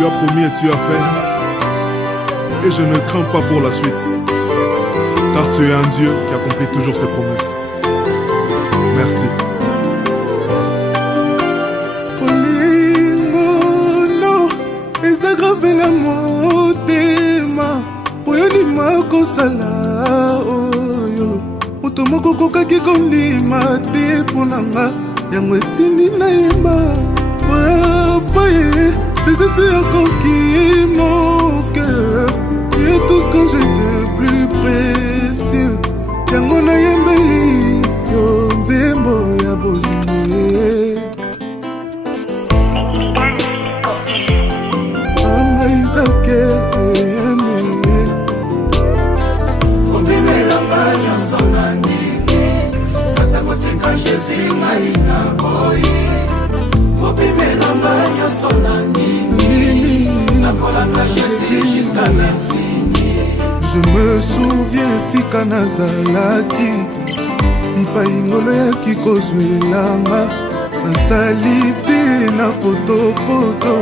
Tu as promis et tu as fait. Et je ne crains pas pour la suite. Car tu es un Dieu qui accomplit toujours ses promesses. Merci. Kolingono eza grave na motema poyolima kosala oyo moto moko kokaki kondima te mponanga yango etindi nayeba papaye seseti akoki mon cœur. Tu es tout ce que j'ai de plus précieux yango nayembeli yo nzembo ya bolingo anga izake eme obimelanga nyonso na ndimi asa kotika jésus ngai na boyi obimelanga nyonso na ndimi nakolanga jésus jusqu'à l'infini. Je me souviens sika nazalaki bipai ngolo yaki kozwelanga nasali te na potopoto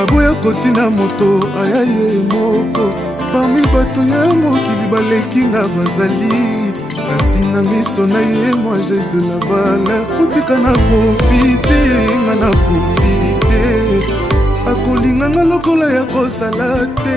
aboya kotina moto aya ye moko parmi bato ya mokili balekinga bazali kasi na miso na ye moi j'ai de la valeur otika na profite nga na profite akolinganga lokola ya kosala te.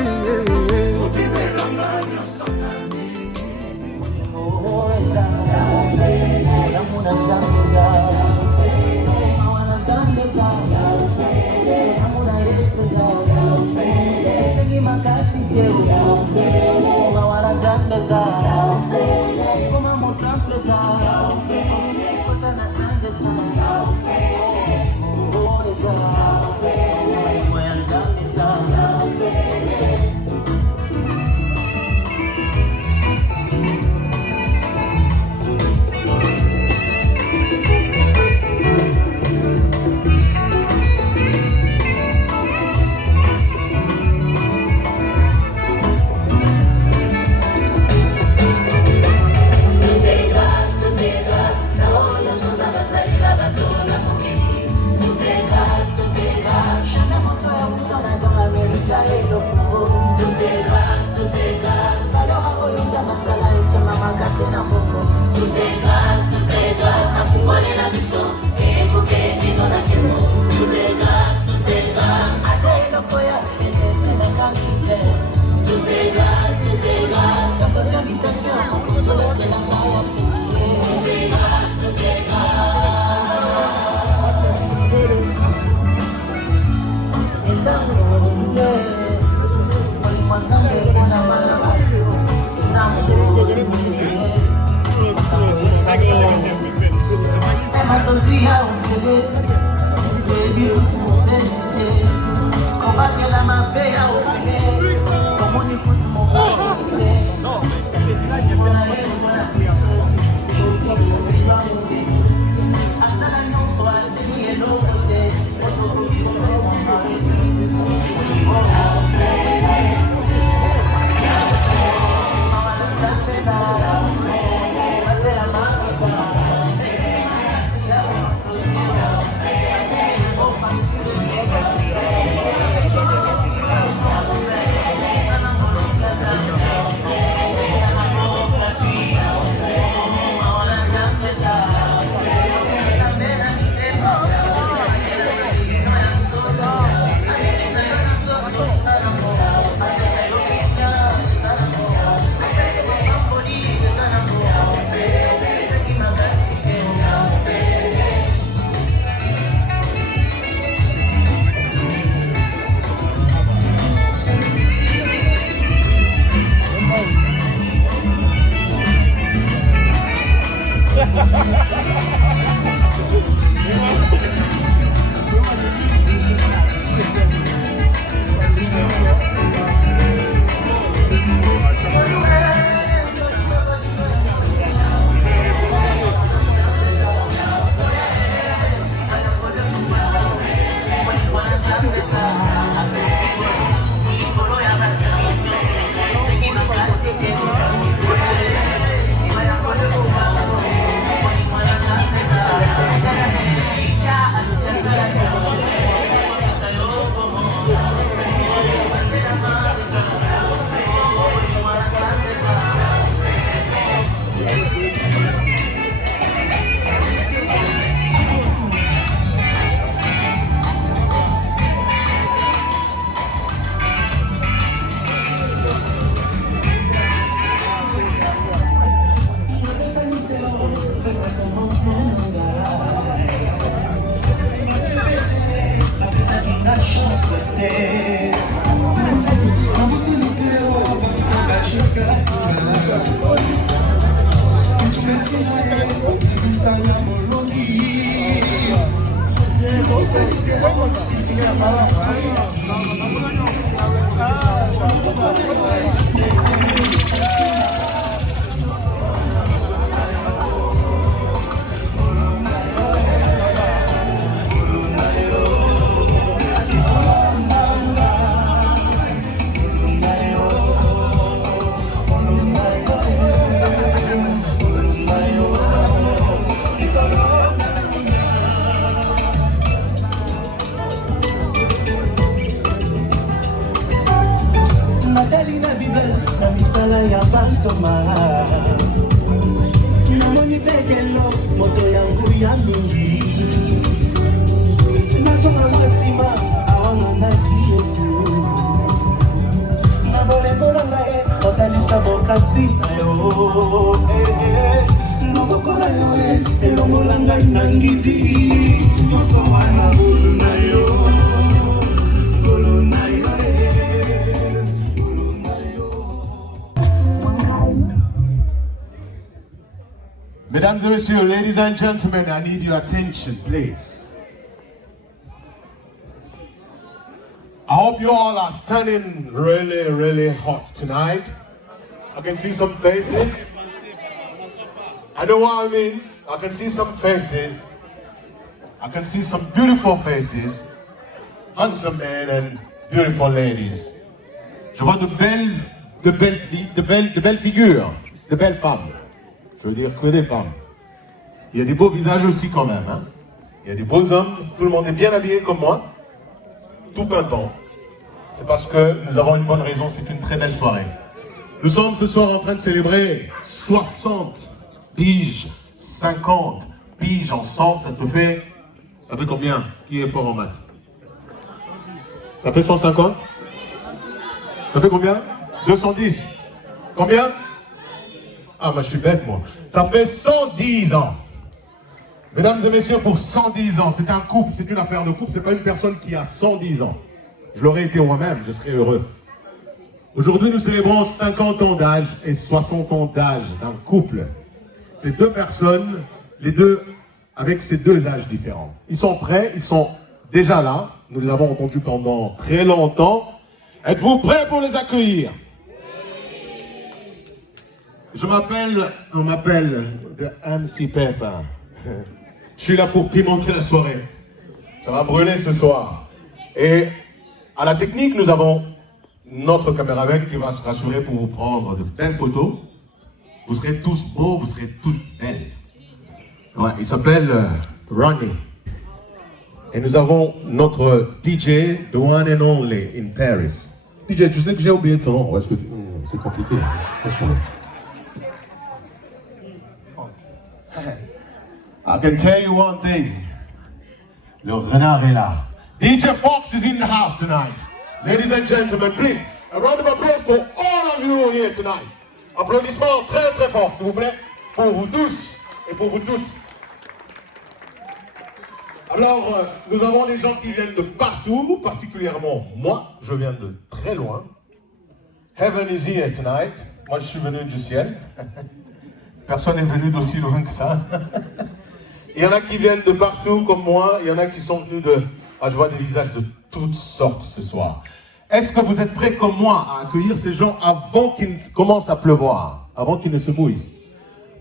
namoni pekelo moto yangu ya mingi nazonga masima awanganaki yesu na bolembola ngai otalisa bokasi na yo nobokola yo elongola ngai na ngizi nyonso wana bolu na yo bolu na yo Mesdames et messieurs, ladies and gentlemen, I need your attention, please. I hope you all are standing really, really hot tonight. I can see some faces. I know what I mean. I can see some faces. I can see some beautiful faces. Handsome men and beautiful ladies. Je vois de belles figures, de belles femmes. Je veux dire que des femmes. Il y a des beaux visages aussi quand même. Hein? Il y a des beaux hommes. Tout le monde est bien habillé comme moi. Tout un temps. C'est parce que nous avons une bonne raison. C'est une très belle soirée. Nous sommes ce soir en train de célébrer 60 piges, 50 piges ensemble. Ça fait combien? Qui est fort en maths? Ça fait 150? Ça fait combien? 210? Combien? Ah, moi je suis bête, moi. Ça fait 110 ans. Mesdames et messieurs, pour 110 ans, c'est un couple, c'est une affaire de couple, c'est pas une personne qui a 110 ans. Je l'aurais été moi-même, je serais heureux. Aujourd'hui, nous célébrons 50 ans d'âge et 60 ans d'âge d'un couple. C'est deux personnes, les deux avec ces deux âges différents. Ils sont prêts, ils sont déjà là. Nous les avons entendus pendant très longtemps. Êtes-vous prêts pour les accueillir? On m'appelle The MC Pepper. Je suis là pour pimenter la soirée. Ça va brûler ce soir. Et à la technique, nous avons notre caméraman qui va se rassurer pour vous prendre de belles photos. Vous serez tous beaux, vous serez toutes belles. Ouais, il s'appelle Ronnie. Et nous avons notre DJ, the one and only in Paris. DJ, tu sais que j'ai oublié ton nom. Est-ce que c'est compliqué? I can tell you one thing. Le renard est là. DJ Fox is in the house tonight. Ladies and gentlemen, please, a round of applause for all of you here tonight. Applaudissements très très forts, s'il vous plaît, pour vous tous et pour vous toutes. Alors, nous avons des gens qui viennent de partout, particulièrement moi, je viens de très loin. Heaven is here tonight. Moi, je suis venu du ciel. Personne n'est venu d'aussi loin que ça. Il y en a qui viennent de partout comme moi, il y en a qui sont venus de... Ah, je vois des visages de toutes sortes ce soir. Est-ce que vous êtes prêts comme moi à accueillir ces gens avant qu'il commence à pleuvoir, avant qu'ils ne se mouillent?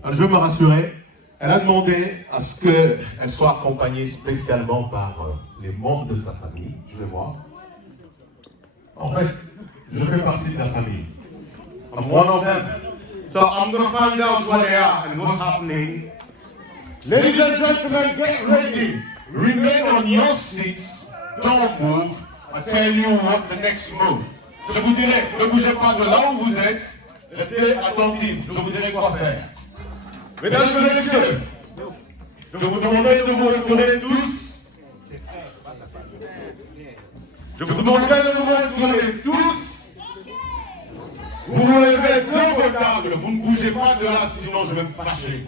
Alors, je veux me rassurer, elle a demandé à ce qu'elle soit accompagnée spécialement par les membres de sa famille. Je vais voir. En fait, je fais partie de la famille. I'm one of them. So I'm going to find out what they are and what's happening. Ladies and gentlemen, get ready. Remain on your seats. Don't move. I'll tell you what the next move. Je vous dirai, ne bougez pas de là où vous êtes. Restez attentifs. Je vous dirai quoi faire. Mesdames et messieurs, je vous demanderai de vous retourner tous. Je vous demanderai de vous retourner tous. Vous vous levez de vos tables. Vous ne bougez pas de là, sinon je vais me fâcher.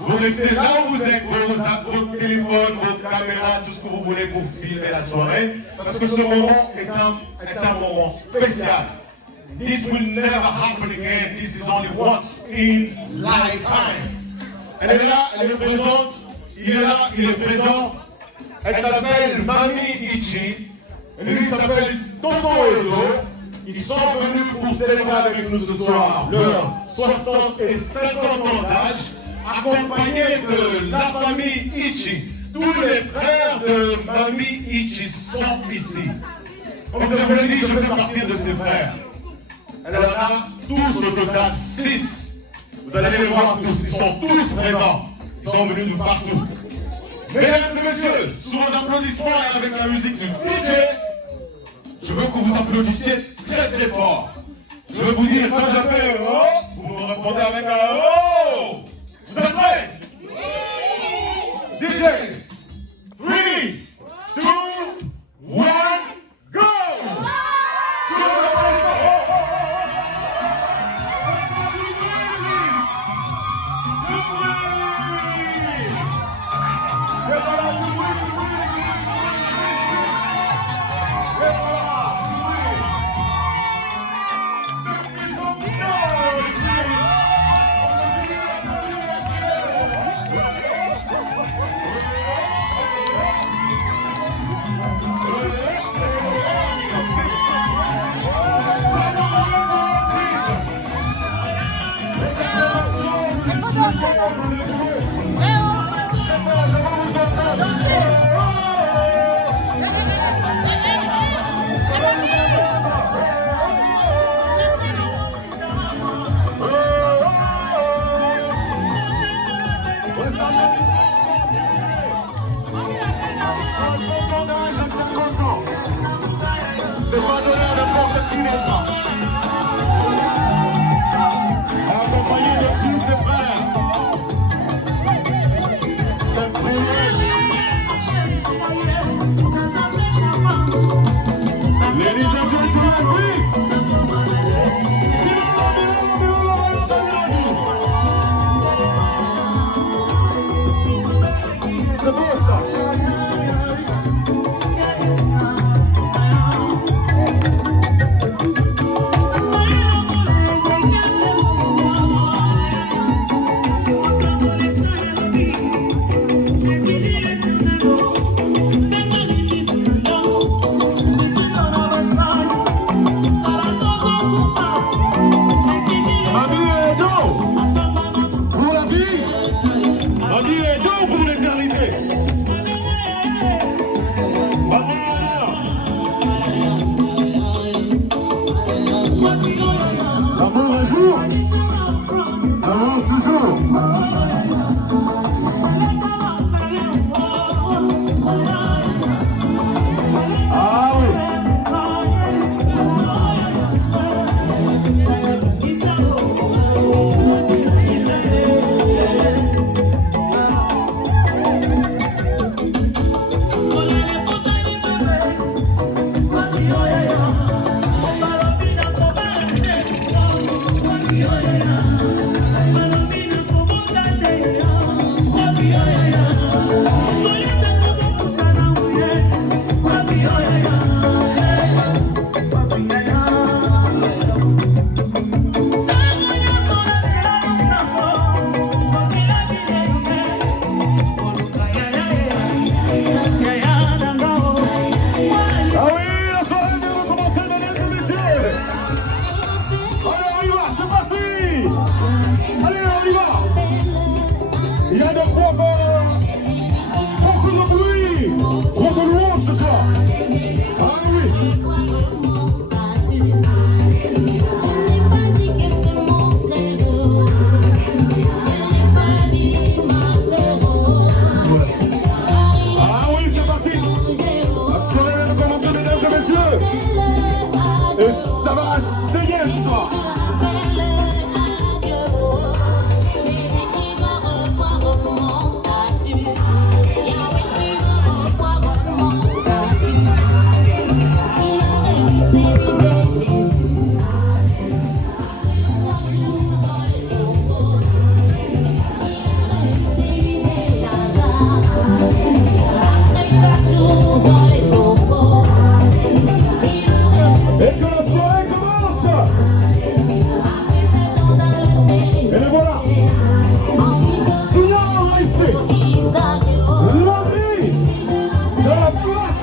Vous restez là où vous êtes, vos téléphones, vos caméras, tout ce que vous voulez pour filmer la soirée. Parce que ce moment est un moment spécial. This will never happen again. This is only once in lifetime. Elle est là, elle est présente. Il est là, il est présent. Elle s'appelle Mami Ichi. Et lui, il s'appelle Tonton Edo. Ils sont venus pour célébrer avec nous ce soir leurs 60 et 50 ans d'âge, accompagnés de la famille Ichi. Tous les frères de Mami Ichi sont ici. Comme je vous l'ai dit, je fais partie de ses frères. Elle en a tous au total 6. Vous allez les voir tous, ils sont tous présents. Ils sont venus de partout. Mesdames et messieurs, sous vos applaudissements et avec la musique du DJ, je veux que vous applaudissiez très très fort. Je veux vous dire, quand j'appelle oh, vous me répondez avec un oh. Vous êtes prêts? Oui. DJ, 3, 2, 1, go! Sous vos applaudissements.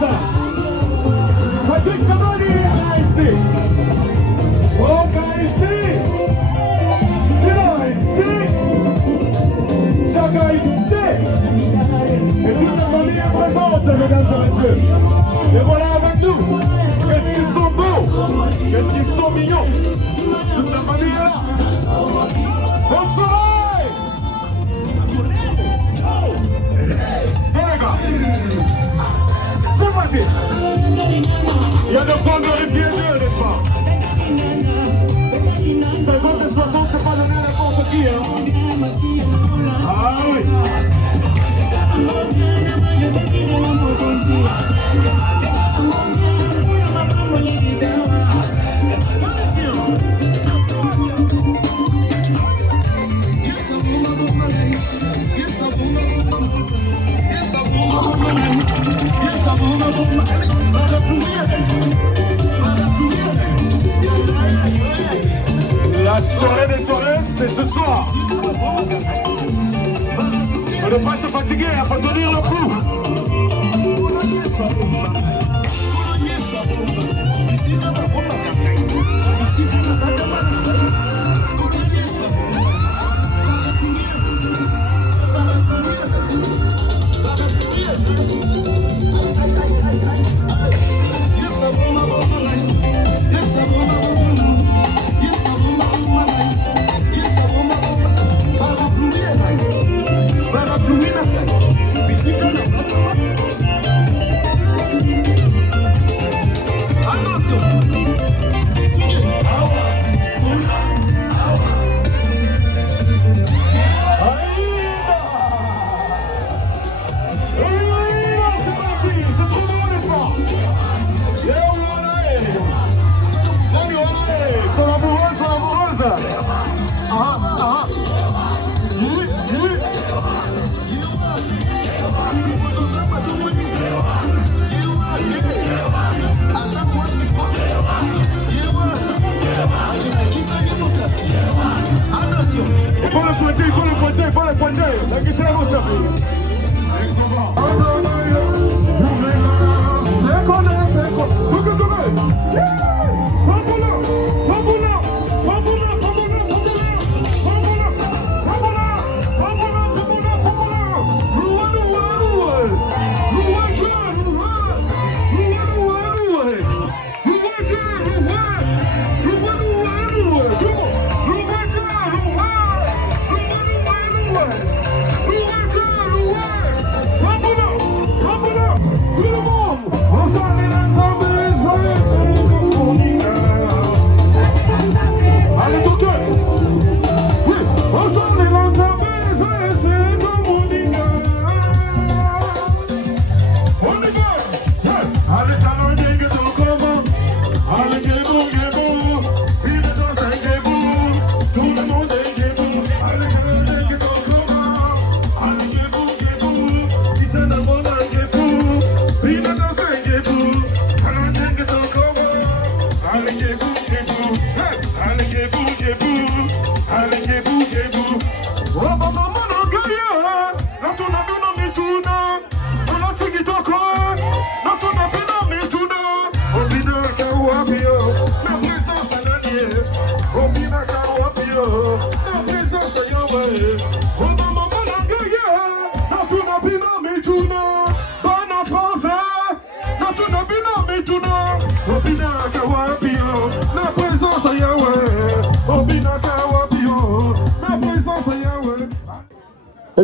ça. Patrick Kamali, ici. Ok, ici. Tino, ici. Chaka, ici. Et toute la famille est présente, mesdames et messieurs. Et voilà avec nous. Qu'est-ce qu'ils sont beaux. Qu'est-ce qu'ils sont mignons. Toute la famille est là. Bonne soirée. C'est parti. Il y a de quoi de piégeux, n'est-ce pas? 50 et 60, c'est pas donné à n'importe qui, hein? Ah oui. La soirée des soirées, c'est ce soir. On ne pas se fatiguer, il faut tenir le coup.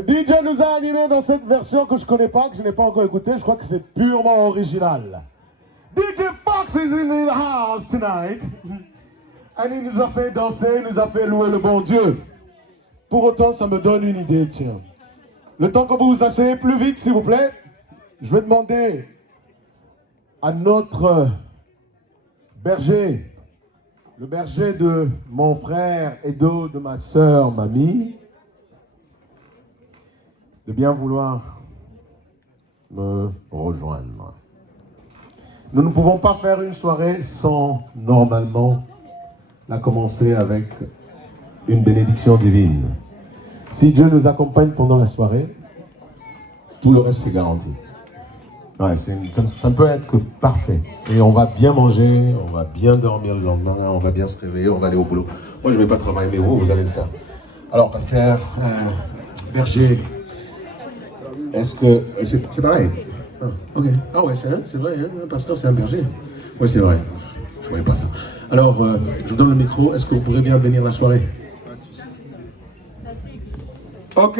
DJ nous a animé dans cette version que je connais pas, que je n'ai pas encore écoutée. Je crois que c'est purement original. DJ Fox is in the house tonight. Et il nous a fait danser, il nous a fait louer le bon Dieu. Pour autant, ça me donne une idée, tiens. Le temps que vous vous asseyez plus vite, s'il vous plaît, je vais demander à notre berger, le berger de mon frère et de ma sœur Mamie, de bien vouloir me rejoindre. Nous ne pouvons pas faire une soirée sans, normalement, la commencer avec une bénédiction divine. Si Dieu nous accompagne pendant la soirée, tout le reste est garanti. Ouais, ça ne peut être que parfait. Et on va bien manger, on va bien dormir le lendemain, on va bien se réveiller, on va aller au boulot. Moi, je ne vais pas travailler, mais vous allez le faire. Alors, Pasteur, Berger, est-ce que... C'est pareil? Ah, ok. Ah ouais, c'est vrai, hein, Pasteur, c'est un berger. Oui, c'est vrai. Je ne voyais pas ça. Alors, je vous donne le micro. Est-ce que vous pourrez bien bénir la soirée? Ok.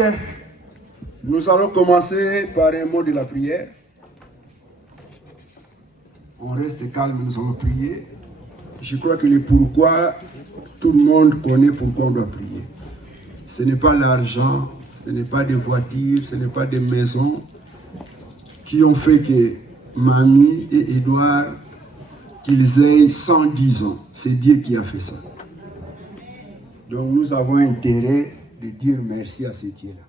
Nous allons commencer par un mot de la prière. On reste calme, nous allons prier. Je crois que le pourquoi, tout le monde connaît pourquoi on doit prier. Ce n'est pas l'argent, ce n'est pas des voitures, ce n'est pas des maisons qui ont fait que Mamie et Edouard, qu'ils aient 110 ans. C'est Dieu qui a fait ça. Donc nous avons intérêt de dire merci à ce Dieu-là.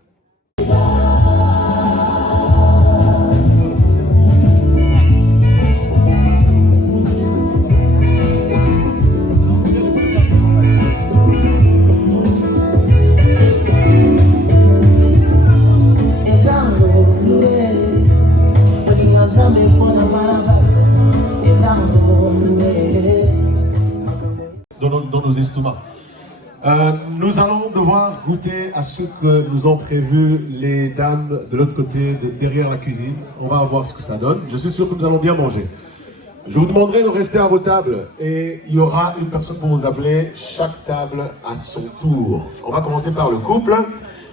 Dans nos estomacs. Nous allons devoir goûter à ce que nous ont prévu les dames de l'autre côté, derrière la cuisine. On va voir ce que ça donne. Je suis sûr que nous allons bien manger. Je vous demanderai de rester à vos tables et il y aura une personne pour vous appeler. Chaque table à son tour. On va commencer par le couple.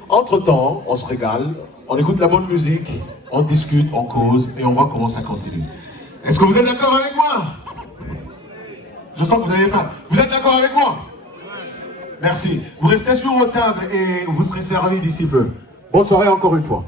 Entre-temps, on se régale, on écoute la bonne musique, on discute, on cause et on voit comment ça continue. Est-ce que vous êtes d'accord avec moi? Je sens que vous avez faim. Vous êtes d'accord avec moi? Merci. Vous restez sur vos tables et vous serez servis d'ici peu. Bonne soirée encore une fois.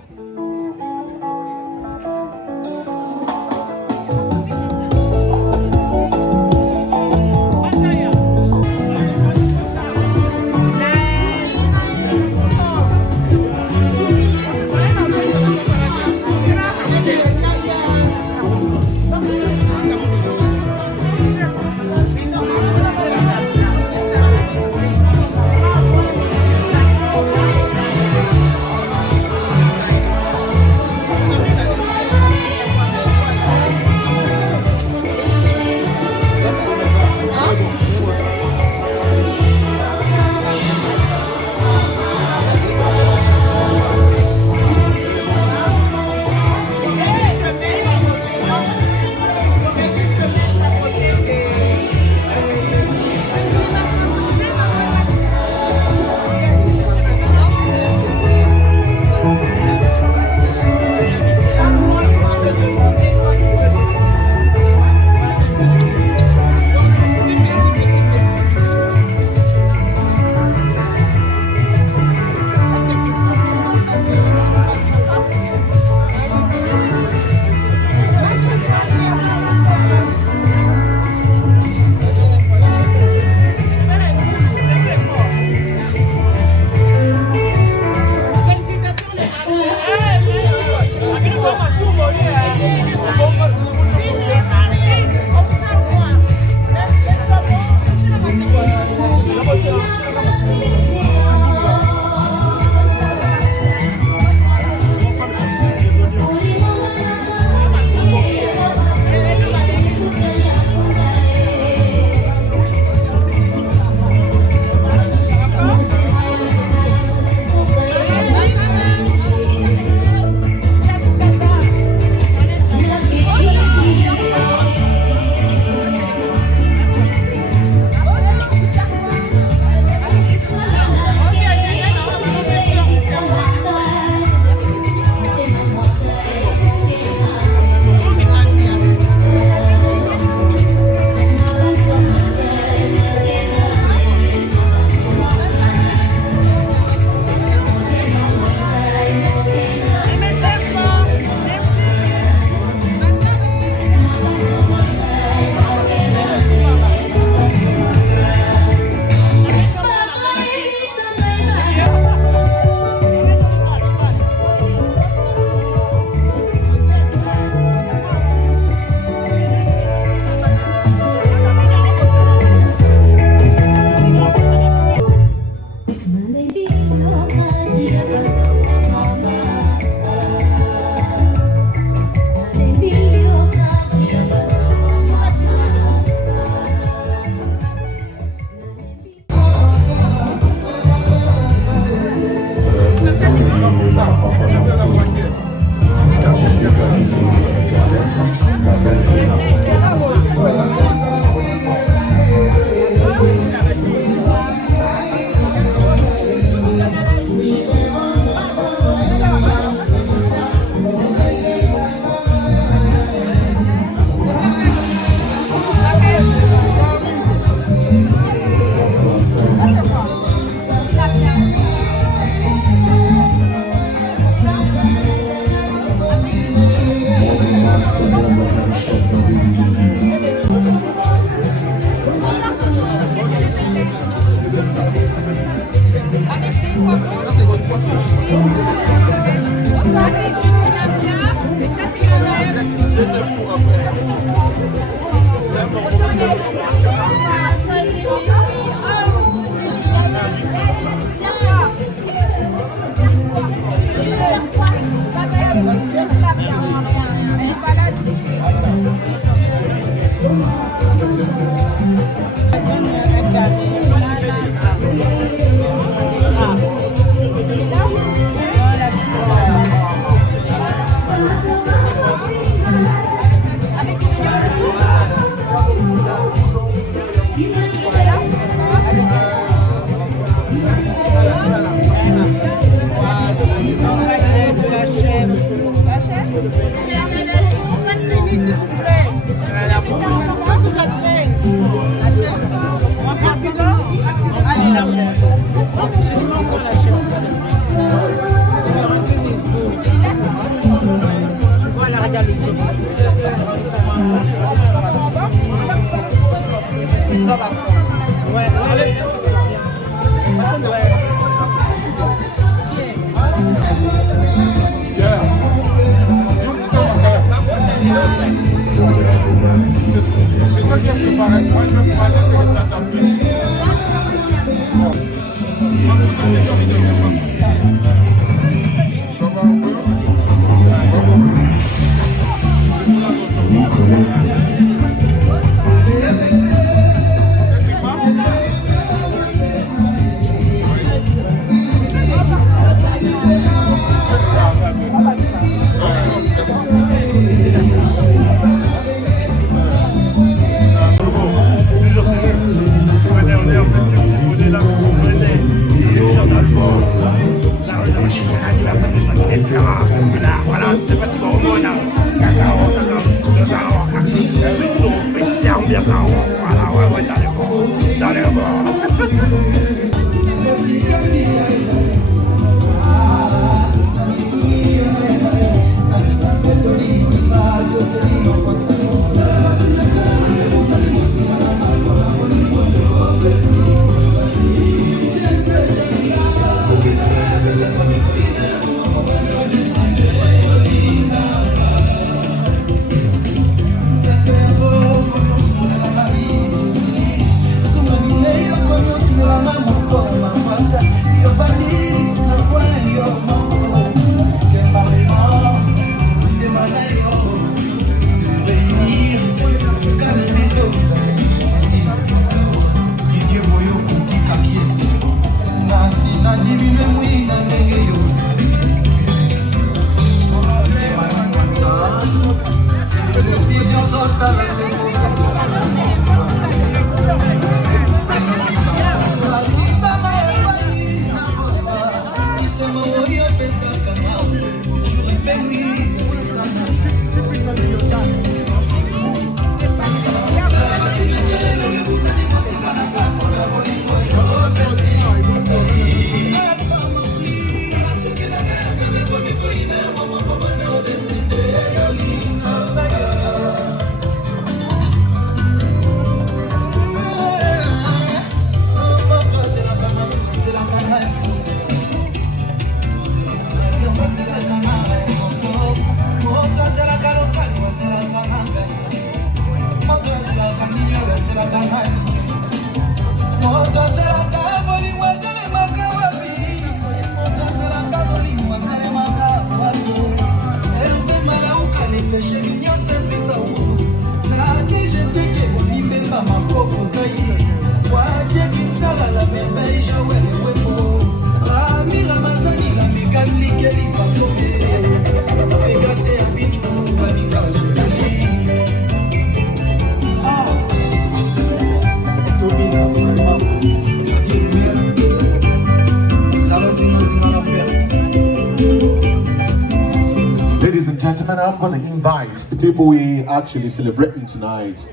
Gentlemen, I'm going to invite the people we actually celebrating tonight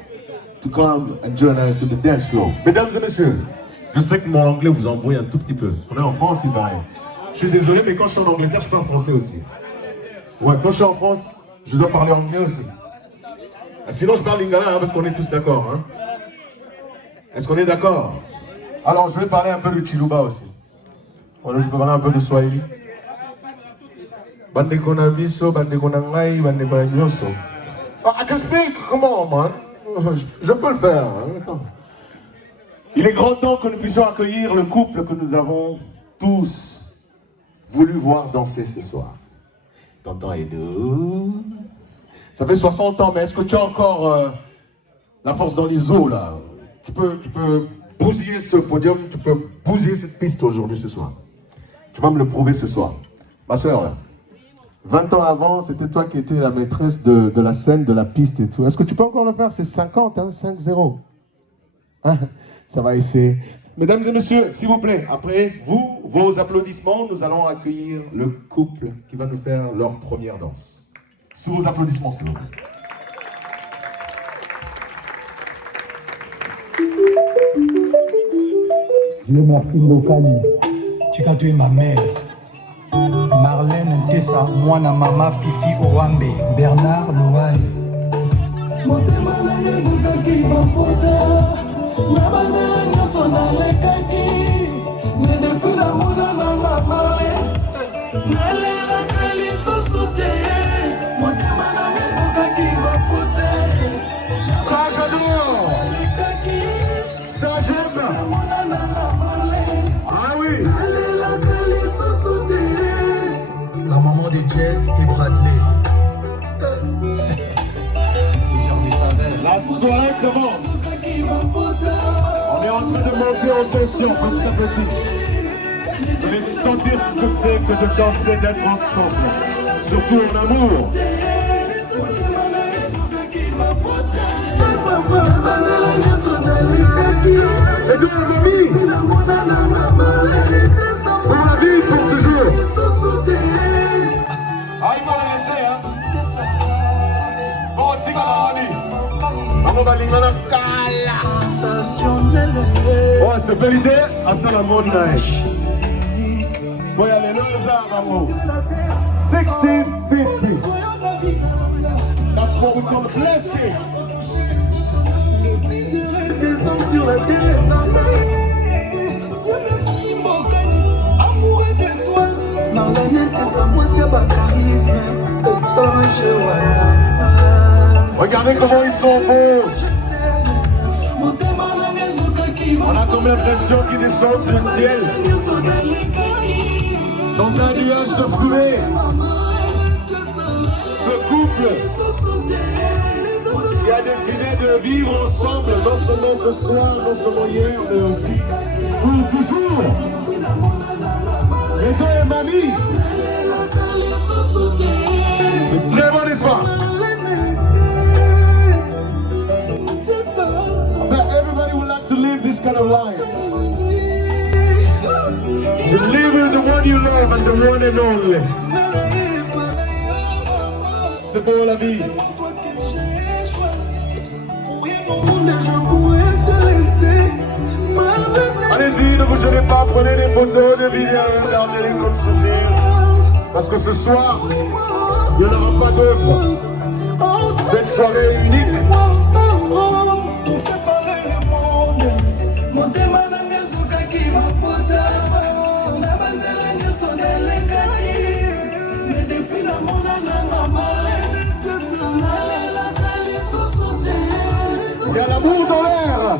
to come and join us to the dance floor. Mesdames et messieurs, je sais que mon anglais vous embrouille un tout petit peu. On est en France, il varie. Je suis désolé, mais quand je suis en Angleterre, je parle français aussi. Ouais, quand je suis en France, je dois parler anglais aussi. Sinon, je parle lingala, hein, parce qu'on est tous d'accord. Hein. Est-ce qu'on est d'accord? Alors, je vais parler un peu de Chiluba aussi. Voilà, je vais parler un peu de Swahili. Bandeko na biso, bandeko na ngai, bandeko na nyonso. I can speak, come on, man. Je peux le faire. Hein. Il est grand temps que nous puissions accueillir le couple que nous avons tous voulu voir danser ce soir. Tonton Edo. Ça fait 60 ans, mais est-ce que tu as encore la force dans les os, là? Tu peux bousiller ce podium, tu peux bousiller cette piste aujourd'hui, ce soir. Tu vas me le prouver ce soir. Ma soeur, là. 20 ans avant, c'était toi qui étais la maîtresse de la scène, de la piste et tout. Est-ce que tu peux encore le faire? C'est 50, hein, 5-0. Hein? Ça va essayer. Mesdames et messieurs, s'il vous plaît, après vous, vos applaudissements, nous allons accueillir le couple qui va nous faire leur première danse. Sous vos applaudissements, s'il vous plaît. Le merci Mbokani. Tika tu es ma mère. Marlène Tessa, moi na mama Fifi Owambe. Bernard Loaï. Motema na ngezukaki mapota na banzela nyonso nalekaki me depuis namona nanga Marlène nalelaka lisusu te motema na ngezukaki mapota Ça j'adore. nalekaki Ça j'aime. namona nanga Marlène Ah oui. nalelaka lisusu te. La maman de Jess et Bradley. La soirée commence. On est en train de monter en tension petit à petit. Vous allez sentir ce que c'est que de danser, d'être ensemble. Surtout en amour. Et donc, mamie, pour la vie, pour toujours. Ah, il faut la laisser, hein. Bon, tika la mamie. Maman va l'ingana kala. Ouais, c'est belle idée. À ça, la mode nice. Boy, allez, non, ça, maman. 1650. That's what we call a blessing. Sur la terre, amoureux de toi. Marlène Tessa, moi c'est pas charisme. Regardez comment ils sont beaux. On a comme l'impression qu'ils descendent du ciel dans un nuage de fumée. Ce couple qui a décidé de vivre ensemble, non seulement ce soir, non seulement hier, mais aussi pour toujours. Les deux mamies. C'est très bon, n'est-ce pas? Everybody would like to live this kind of life. To live with the one you love and the one and only. C'est beau la vie. Allez-y, ne vous gênez pas, prenez des photos, des vidéos, gardez-les comme souvenir. Parce que ce soir, il n'y en aura pas d'autres. Cette soirée unique. Il y a l'amour dans l'air.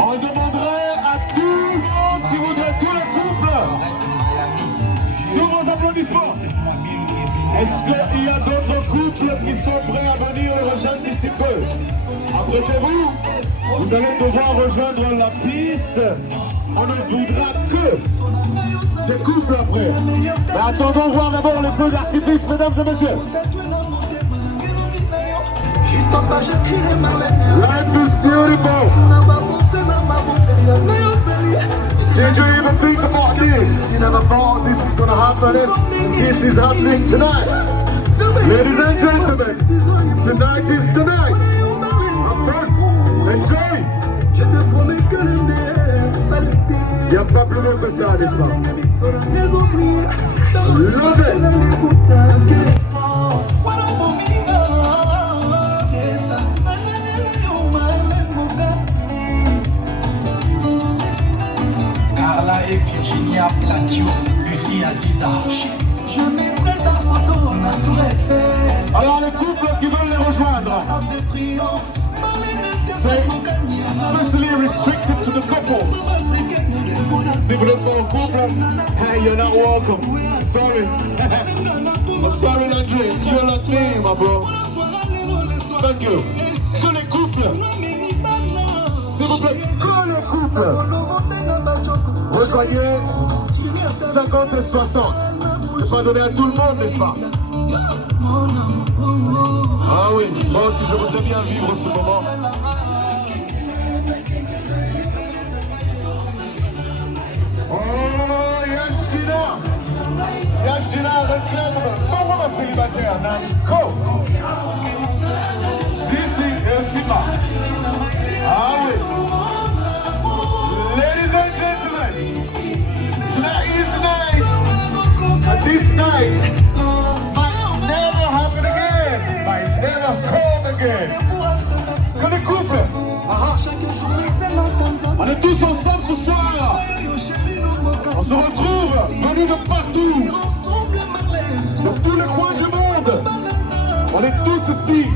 On demanderait à tout le monde qui voudrait tous les couples sur vos applaudissements. Est-ce qu'il y a d'autres couples qui sont prêts à venir le rejoindre d'ici peu? Apprêtez-vous, vous allez devoir rejoindre la piste. On ne voudra que des couples après. Mais attendons voir d'abord les feux d'artifice, mesdames et messieurs. Life is beautiful. Did you even think about this? You never thought this is going to happen. This is happening tonight. Ladies and gentlemen, tonight is the night. Have fun. Enjoy. Je te promets que le meilleur va le pire. Il n'y a pas plus beau que ça, n'est-ce pas? Love it. Carla et Virginia Platius, Lucie Aziza. Je mettrai ta photo na Tour Eiffel. Alors les couples qui veulent les rejoindre, c'est especially restricted to the couples. Si vous n'êtes pas en couple, hey, you're not welcome. Sorry. I'm sorry, Andre. You're not me, my bro. Thank you. Que les couples. S'il vous plaît, que les couples. Rejoignez 50 et 60. C'est pas donné à tout le monde, n'est-ce pas? Ah oui, moi aussi je voudrais bien vivre ce moment. Oh yes! célibataires, Nanko. Sissi et Sima. Ah oui. Ladies and gentlemen, tonight is the night. And this night might never happen again. Might never come again. Que les couples. On est tous ensemble ce soir. On se retrouve venus de partout, de tous les coins du monde. On est tous ici.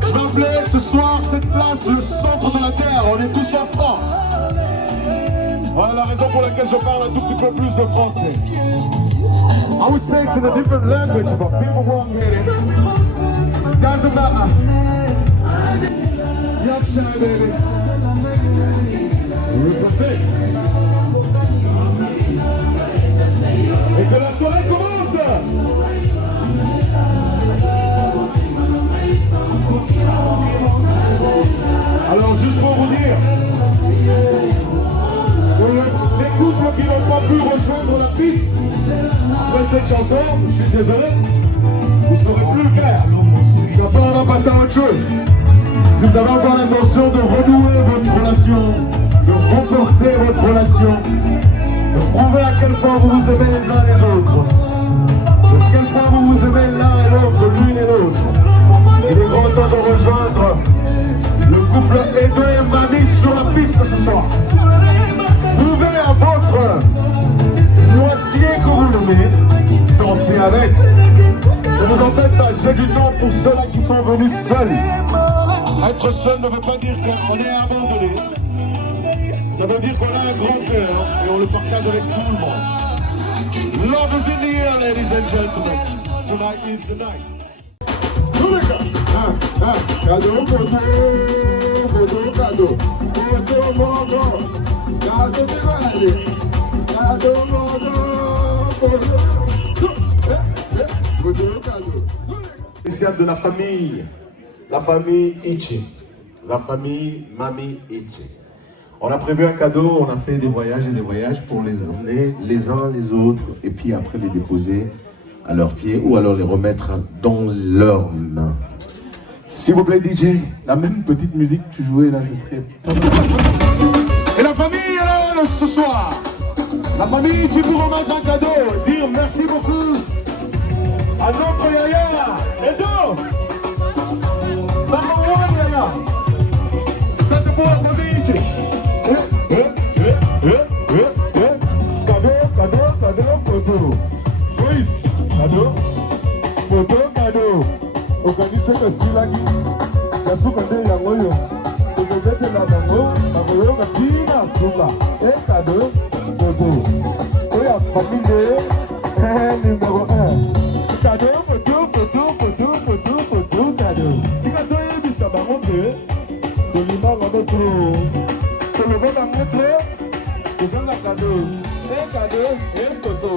Je vais appeler ce soir cette place le centre de la terre. On est tous en France. Voilà la raison pour laquelle je parle un tout petit peu plus de français. I would say it in a different language, but people won't get it. Doesn't matter. Yorkshire, baby. Represent. Et que la soirée commence. Alors juste pour vous dire, pour les couples qui n'ont pas pu rejoindre la piste de cette chanson, je suis désolé, vous ne saurez plus le faire. Après on va passer à autre chose. Si vous avez encore l'intention de renouer votre relation, de renforcer votre relation, de prouver à quel point vous vous aimez les uns les autres, de quel point vous vous aimez l'un et l'autre, l'une et l'autre, il est grand temps de rejoindre le couple Edo et Mami sur la piste ce soir. Prouvez à votre moitié que vous l'aimez, dansez avec. Ne vous en faites pas, j'ai du temps pour ceux-là qui sont venus seuls. Être seul ne veut pas dire qu'on est abandonné. Ça veut dire qu'on a un grand cœur et on le partage avec tout le monde. Love is in the air, ladies and gentlemen. Tonight is the night. Cadeau, cadeau, cadeau. Cadeau, mogo. Cadeau, spécial de la famille Ichi, la famille Mami Ichi. On a prévu un cadeau, on a fait des voyages et des voyages pour les emmener les uns les autres et puis après les déposer à leurs pieds ou alors les remettre dans leurs mains. S'il vous plaît DJ, la même petite musique que tu jouais là, ce serait... Et la famille est là ce soir. La famille Ichi pour remettre un cadeau, dire merci beaucoup à notre Yaya, Edo. Number one, Yaya. Ça c'est pour la famille Ichi. Cadeau, cadeau, cadeau, photo. Please, cadeau, photo, cadeau. Organisez le silagi. Kasuka de yangoyo. Ogezete la nango, nangoyo katina suka. Cadeau, photo. Oya famille, numéro 1. Cadeau, photo, photo, photo, photo, photo, cadeau. Cadeau, il s'est barré. De l'imam à notre. Que le vent a montré. Que j'en ai cadeau. Et cadeau, et photo.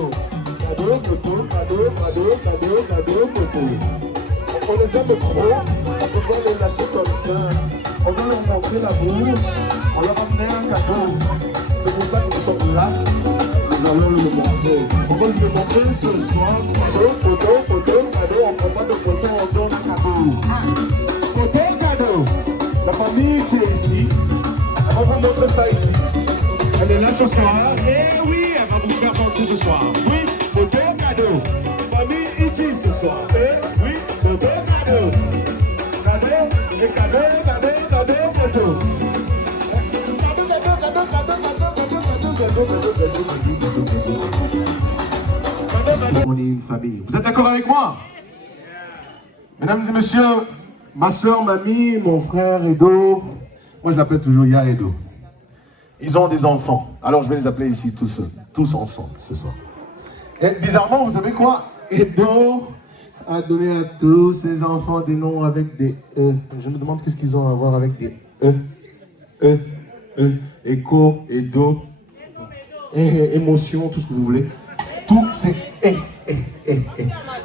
Cadeau, photo, cadeau, cadeau, cadeau, cadeau, photo. On les aime trop. On peut pas les lâcher comme ça. On veut leur montrer l'amour. On leur a amené un cadeau. C'est pour ça qu'ils sont là. Nous allons le montrer. On va le montrer ce soir. Photo, photo, photo, cadeau. On prend pas de photo, on donne cadeau. Photo, cadeau. La famille qui est ici, elle va vous montrer ça ici. Elle est là ce soir. Et oui, elle va vous faire sentir ce soir. Oui, photo, cadeau. Famille Ichi ce soir. Et oui, photo, cadeau. Cadeau, et cadeau, cadeau, cadeau, photo. On est une famille. Vous êtes d'accord avec moi? Mesdames et messieurs, ma soeur, mamie, mon frère Edo, moi je l'appelle toujours Ya Edo. Ils ont des enfants, alors je vais les appeler ici tous ensemble ce soir. Et bizarrement, vous savez quoi? Edo a donné à tous ses enfants des noms avec des E. Je me demande qu'est-ce qu'ils ont à voir avec des E. Echo, Edo, émotion, tout ce que vous voulez. Tout c'est E.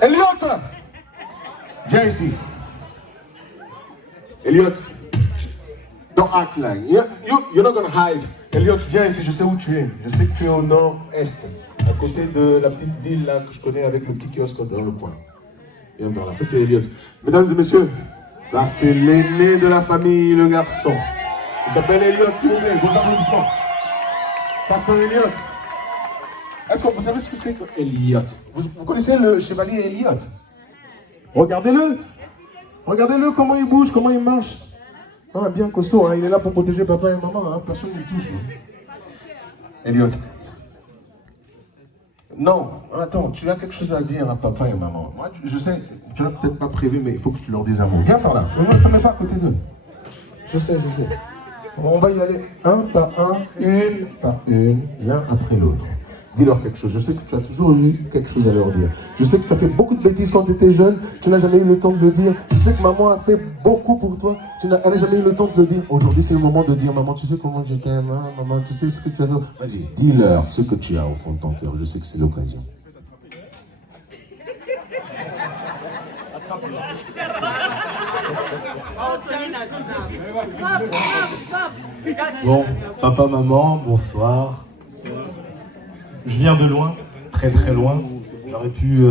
Elliot, viens ici. Elliot, don't act like you're not gonna hide. Elliot, viens ici, je sais où tu es. Je sais que tu es au nord-est, à côté de la petite ville là que je connais avec le petit kiosque dans le coin. Viens par là. Ça, c'est Elliot. Mesdames et messieurs, ça, c'est l'aîné de la famille, le garçon. Il s'appelle Elliot, s'il vous plaît. Vos applaudissements. Ça, c'est Elliot. Est-ce que vous savez ce que c'est que Elliot? Vous connaissez le chevalier Elliot? Regardez-le. Regardez-le comment il bouge, comment il marche. Ah, bien costaud, hein. Il est là pour protéger papa et maman. Hein. Personne ne lui touche. Elliot. Non, attends, tu as quelque chose à dire à papa et maman. Moi, je sais, tu l'as peut-être pas prévu, mais il faut que tu leur dises un mot. Viens par là. Ne te mets pas à côté d'eux. Je sais. On va y aller un par un, une par une, l'un après l'autre. Dis-leur quelque chose. Je sais que tu as toujours eu quelque chose à leur dire. Je sais que tu as fait beaucoup de bêtises quand tu étais jeune. Tu n'as jamais eu le temps de le dire. Je sais que maman a fait beaucoup pour toi. Elle n'a jamais eu le temps de le dire. Aujourd'hui, c'est le moment de dire, maman, tu sais comment je t'aime, hein? Maman, tu sais ce que tu as fait. Vas-y, dis-leur ce que tu as au fond de ton cœur. Je sais que c'est l'occasion. Bon, papa, maman, bonsoir. Je viens de loin, très loin. J'aurais pu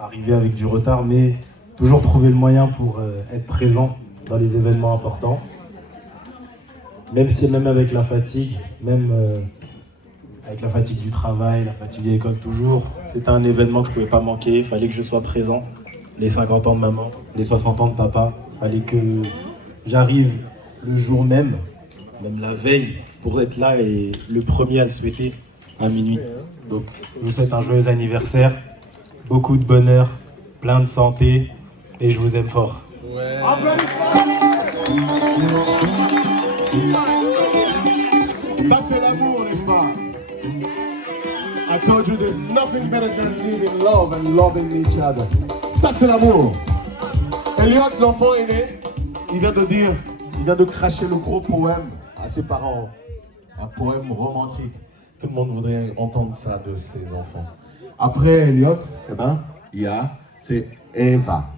arriver avec du retard, mais toujours trouver le moyen pour être présent dans les événements importants. Même si, même avec la fatigue, même avec la fatigue du travail, la fatigue de l'école toujours, c'était un événement que je ne pouvais pas manquer. Il fallait que je sois présent. Les 50 ans de maman, les 60 ans de papa. Il fallait que j'arrive le jour même la veille, pour être là et le premier à le souhaiter à minuit. Donc, je vous souhaite un joyeux anniversaire, beaucoup de bonheur, plein de santé, et je vous aime fort. Ouais. Ça, c'est l'amour, n'est-ce pas? I told you there's nothing better than living love and loving each other. Ça, c'est l'amour. Elliot, l'enfant aîné, il vient de cracher le gros poème à ses parents. Un poème romantique. Tout le monde voudrait entendre ça de ses enfants. Après Elliot, c'est Eva.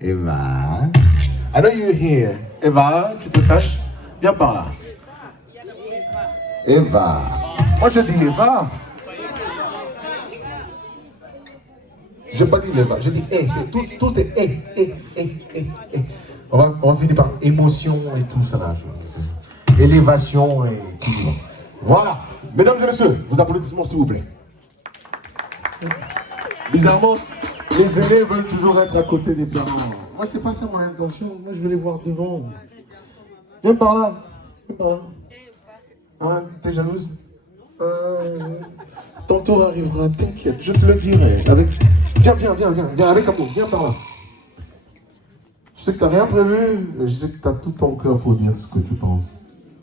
Eva. I know you're here. Eva, tu te caches? Viens par là. Eva. Moi je dis Eva. Je n'ai pas dit Eva, je dis tout est On va finir par émotion et tout ça là. Élévation et tout ça. Voilà. Mesdames et messieurs, vos applaudissements s'il vous plaît. Bizarrement, les aînés veulent toujours être à côté des parents. Moi, c'est pas ça mon intention. Moi, je veux les voir devant. Viens par là. Hein, t'es jalouse? Ton tour arrivera, t'inquiète, je te le dirai. Viens avec amour, viens par là. Je sais que t'as rien prévu, mais je sais que t'as tout ton cœur pour dire ce que tu penses.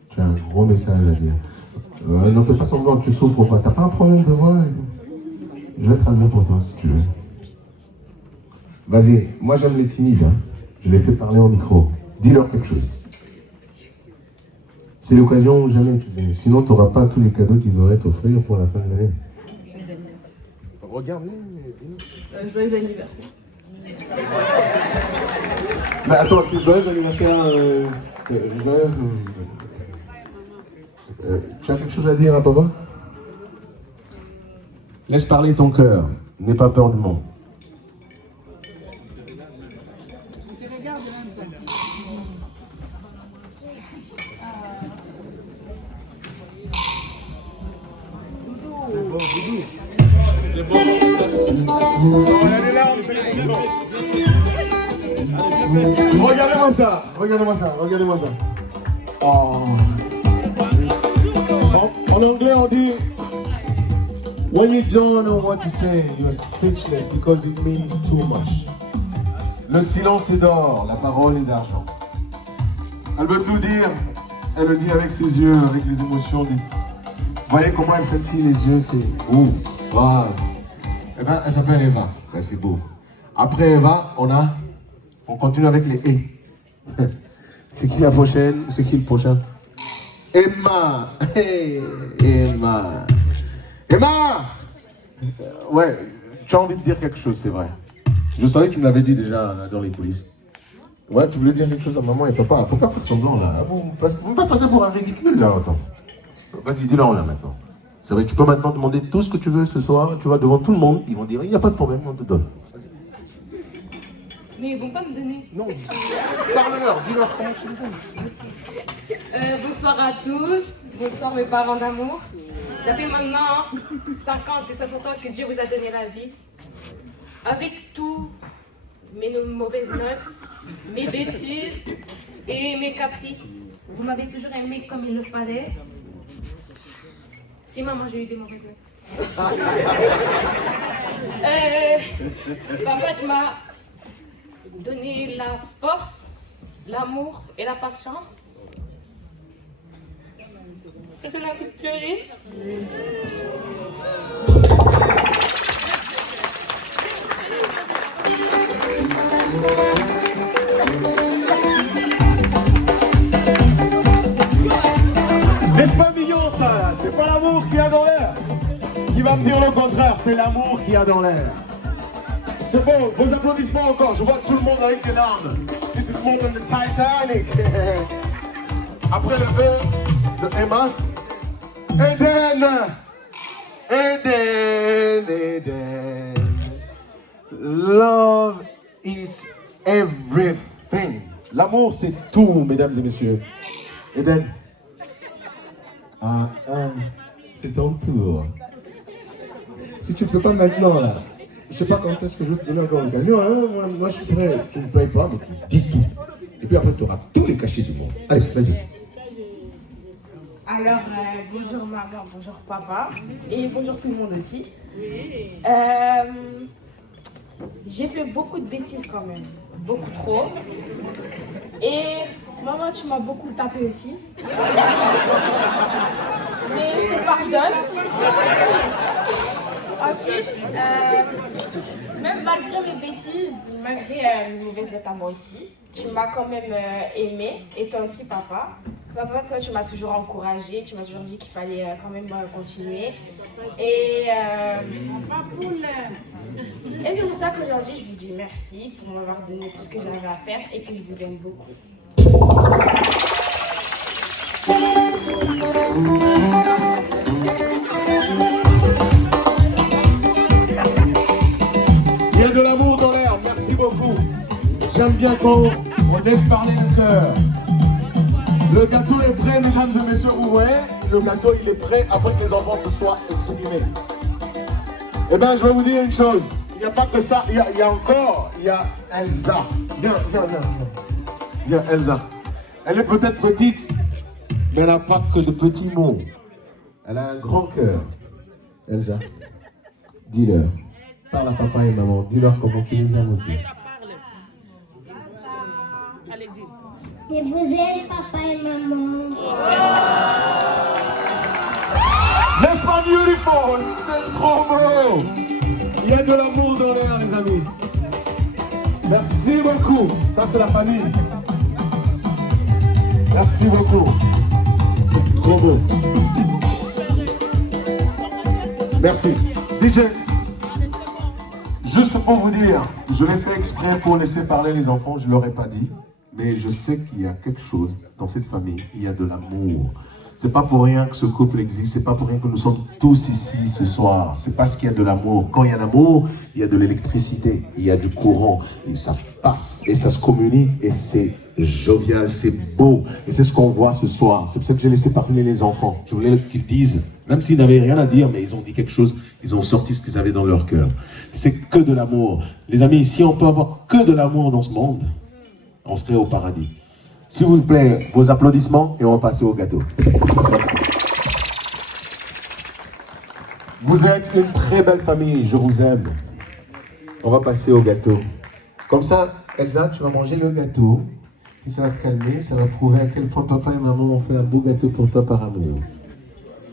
Tu as un gros message à dire. Ne fais pas semblant que tu souffres pas. T'as pas un problème de voix? Je vais traduire pour toi si tu veux. Vas-y, moi j'aime les timides. Hein. Je les fais parler au micro. Dis-leur quelque chose. C'est l'occasion ou jamais, tu sais. Sinon, tu n'auras pas tous les cadeaux qu'ils auraient t'offrir pour la fin de l'année. Joyeux anniversaire. Regarde-les. Joyeux anniversaire. Mais attends, c'est joyeux anniversaire. Tu as quelque chose à dire à papa? Laisse parler ton cœur. N'aie pas peur du monde. C'est bon. Allez là, on fait les bisous. Regardez-moi ça. Oh. En anglais, on dit when you don't know what to say, you're speechless because it means too much. Le silence est d'or, la parole est d'argent. Elle veut tout dire, elle le dit avec ses yeux, avec les émotions. Vous voyez comment elle scintille les yeux, c'est beau. Wow. Eh ben, elle s'appelle Eva, ben, c'est beau. Après Eva, on continue avec les E. C'est qui la prochaine? C'est qui le prochain? Emma! Hey, Emma! Ouais, tu as envie de dire quelque chose, c'est vrai. Je savais que tu me l'avais dit déjà là, dans les coulisses. Ouais, tu voulais dire quelque chose à maman et papa. Faut pas faire semblant là. Ah bon, vous ne pas passer pour un ridicule là, attends. Vas-y, dis-leur là maintenant. C'est vrai, tu peux maintenant demander tout ce que tu veux ce soir. Tu vas devant tout le monde, ils vont dire, il n'y a pas de problème, on te donne. Mais ils vont pas me donner. Non, parle-leur, dis-leur comment tu les aimes. Bonsoir à tous, bonsoir mes parents d'amour. Ça fait maintenant 50 et 60 ans que Dieu vous a donné la vie. Avec tout, mes mauvaises notes, mes bêtises et mes caprices, vous m'avez toujours aimé comme il le fallait. Si maman, j'ai eu des mauvaises notes. Papa, tu m'as donné la force, l'amour et la patience. J'ai envie de pleurer. N'est-ce pas mignon ça? C'est pas l'amour qu'il y a dans l'air. Qui va me dire le contraire? C'est l'amour qu'il y a dans l'air. C'est beau, vos applaudissements encore. Je vois tout le monde avec des larmes. This is more than the Titanic. Après le E de Emma. Eden. Love is everything. L'amour, c'est tout, mesdames et messieurs. Eden. C'est ton tour. Si tu ne peux pas maintenant, là, je sais pas quand est-ce que je vais te donner encore l'occasion, hein, moi je suis prêt. Tu ne payes pas, mais tu dis tout. Et puis après, tu auras tous les cachets du monde. Allez, vas-y. Alors, bonjour maman, bonjour papa, et bonjour tout le monde aussi. J'ai fait beaucoup de bêtises quand même, beaucoup trop. Et maman, tu m'as beaucoup tapé aussi. Mais je te pardonne. Ensuite, même malgré mes bêtises, malgré mes mauvaises notes à moi aussi, tu m'as quand même aimé, et toi aussi papa. Papa, toi tu m'as toujours encouragé, tu m'as toujours dit qu'il fallait quand même continuer. Et c'est pour ça qu'aujourd'hui je vous dis merci pour m'avoir donné tout ce que j'avais à faire et que je vous aime beaucoup. Il y a de l'amour dans l'air, merci beaucoup. J'aime bien quand on laisse parler le cœur. Le gâteau est prêt, mesdames et messieurs, vous voyez, le gâteau il est prêt avant que les enfants se soient exprimés. Eh bien, je vais vous dire une chose, il n'y a pas que ça, il y a Elsa. Viens, Elsa. Elle est peut-être petite, mais elle n'a pas que de petits mots. Elle a un grand cœur. Elsa, dis-leur, parle à papa et maman, dis-leur comment tu les aimes aussi. Je vous aime, papa et maman. N'est-ce pas beautiful? C'est trop beau. Il y a de l'amour dans l'air, les amis. Merci beaucoup. Ça, c'est la famille. Merci beaucoup. C'est trop beau. Merci. DJ, juste pour vous dire, je l'ai fait exprès pour laisser parler les enfants, je ne leur ai pas dit. Mais je sais qu'il y a quelque chose dans cette famille, il y a de l'amour. C'est pas pour rien que ce couple existe, c'est pas pour rien que nous sommes tous ici ce soir. C'est parce qu'il y a de l'amour. Quand il y a l'amour, il y a de l'électricité, il y a du courant, et ça passe, et ça se communique, et c'est jovial, c'est beau. Et c'est ce qu'on voit ce soir. C'est pour ça que j'ai laissé parler les enfants. Je voulais qu'ils disent, même s'ils n'avaient rien à dire, mais ils ont dit quelque chose, ils ont sorti ce qu'ils avaient dans leur cœur. C'est que de l'amour. Les amis, si on peut avoir que de l'amour dans ce monde, on serait au paradis. S'il vous plaît, vos applaudissements et on va passer au gâteau. Merci. Vous êtes une très belle famille, je vous aime. On va passer au gâteau. Comme ça, Elsa, tu vas manger le gâteau. Et ça va te calmer, ça va prouver à quel point papa et maman ont fait un beau gâteau pour toi par amour.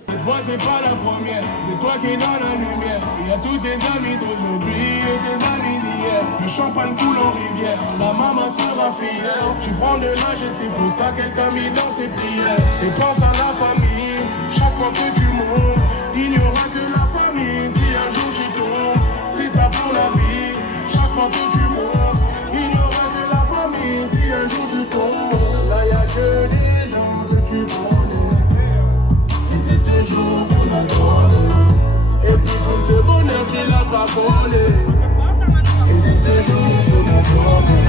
Cette fois c'est pas la première, c'est toi qui es dans la lumière. Il y a tous tes amis d'aujourd'hui et tes amis d'hier. Le champagne coule en rivière, la maman sera fière. Tu prends de l'âge et c'est pour ça qu'elle t'a mis dans ses prières. Et pense à la famille, chaque fois que tu montes, il n'y aura que la famille. Si un jour tu tombes, c'est ça pour la vie. Chaque fois que tu montes, il n'y aura que la famille. Si un jour tu tombes, là y a que des gens que tu connais. C'est ce jour qu'on attendait. Et puis tout ce bonheur tu l'as pas volé. Et c'est ce jour pour nous tomber.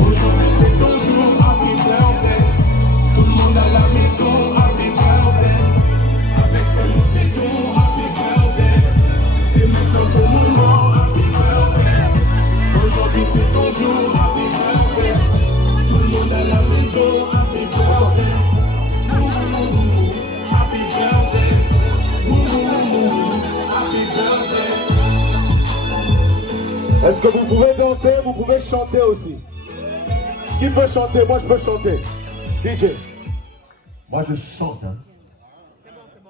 Aujourd'hui c'est ton jour, happy birthday. Tout le monde à la maison, happy birthday. Avec elle nous fêtons, happy birthday. C'est maintenant ton moment, happy birthday. Aujourd'hui c'est ton jour, happy birthday. Tout le monde à la maison, happy birthday. Happy birthday. Happy birthday. Est-ce que vous pouvez danser? Vous pouvez chanter aussi. Qui peut chanter? Moi je peux chanter. DJ. Moi je chante. Hein.